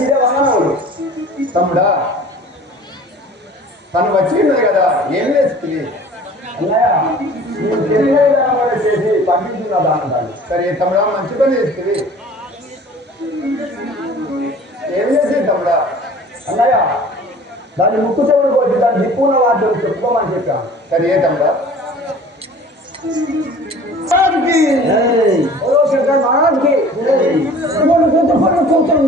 ఇదే వందనములు తమ్ముడా తను వచ్చింది కదా ఏం చేస్తుంది అన్నయ్య చేసి పంపించిన దాని సరే తమ్ముడా మంచి పని చేస్తుంది ఏం చేసింది తమ్ముడా అన్నయ్య దాన్ని ముక్కు చెవులు కొట్టి దాన్ని దిక్కున్న వాటిని చెప్పుకోమని చెప్పాను సరే తమ్ముడా కూతురు కూతురు కూతురు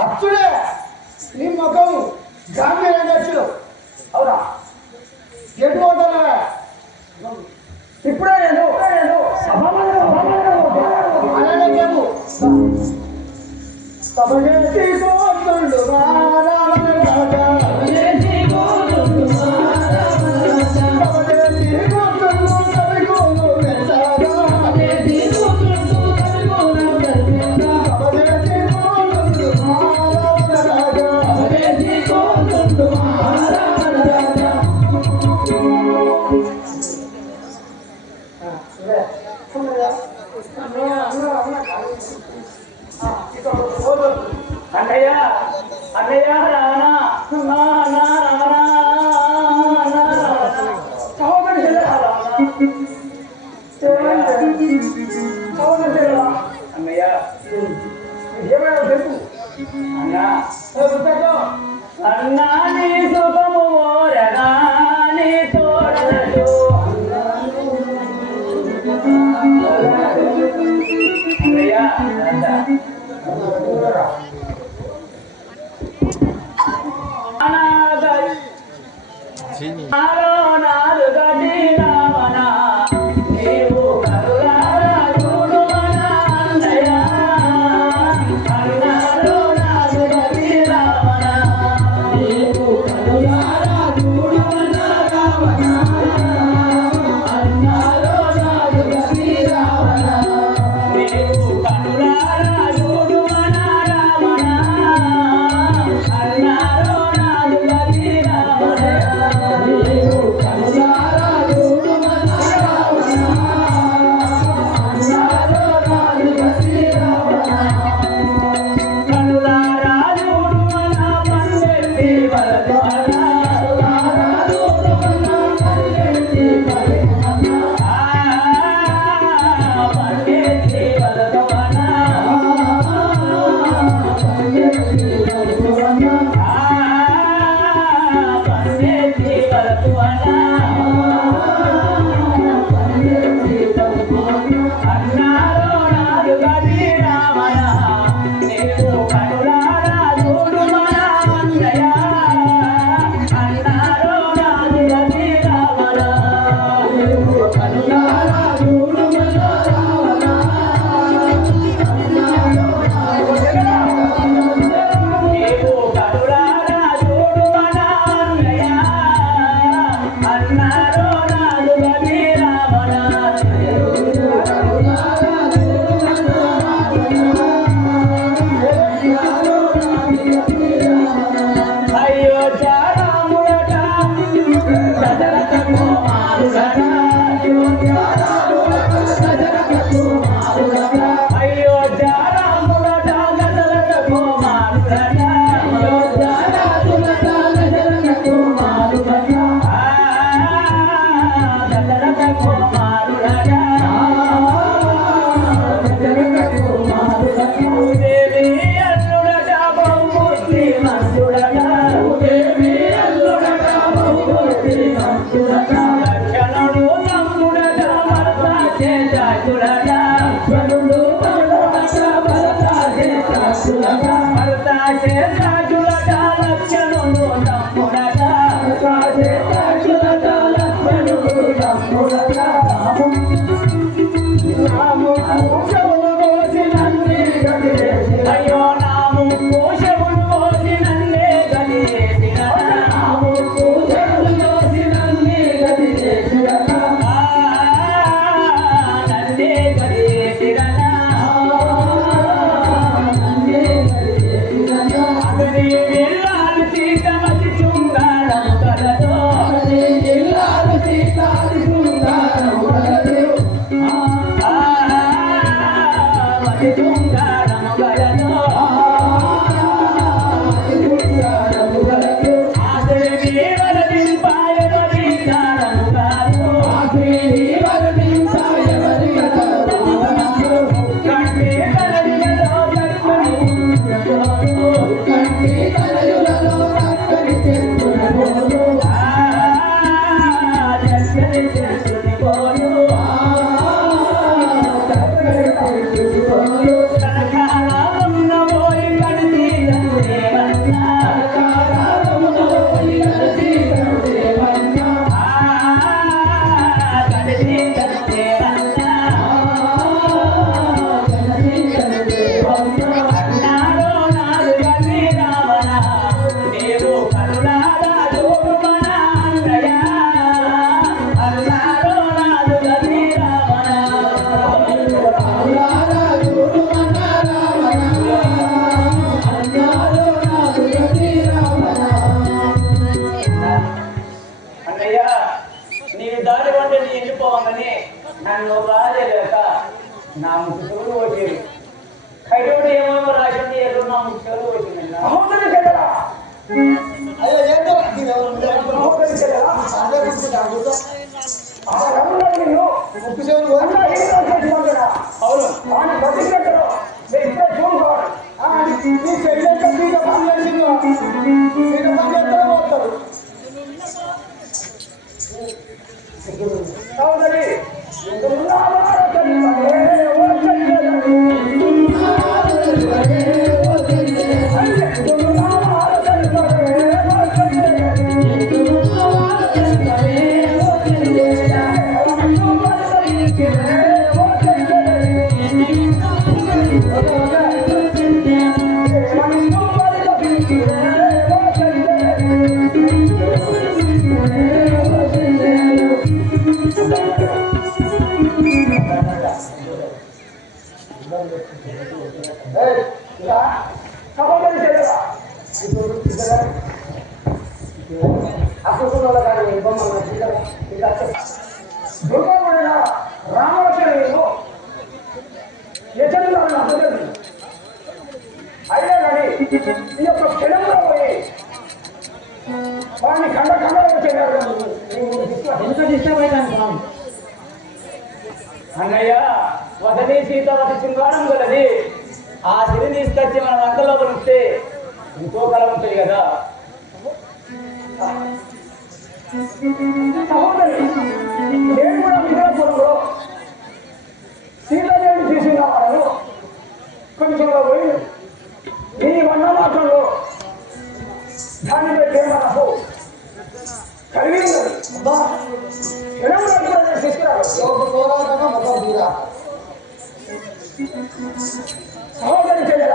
అప్పుడే నీ ముఖం గ్రామీణ అధ్యక్షుడు అవునా? ఎటువంటి ఇప్పుడే నేను సభ సభ 你前面的全部大家不在这儿嗯好的好的好的好的好 అవును. దుర్గముడైన రామలక్ష్మణుడు యజమానులను అందరినీ అయినా కానీ ఈ యొక్క క్షణంలో పోయి వాడిని ఎంత ఇష్టమైన అన్నయ్య వదలి సీతావతి శృంగారం ఆ సిరి తీసుకొచ్చి మన వంటలో ఉంటే ఇంకో కళ ఉంటుంది కదా. 자, 오늘 내일부랑 미래한 것으로 지나는 짓이 나와요. 근처라고요. 이 만나마저로 사람을 대만하고 갈리는 거. 여러분의 기다리는 짓이라고. 여기서 돌아가다가 못합니다. ಸಹೋದರಿ ಕೇಳಿದ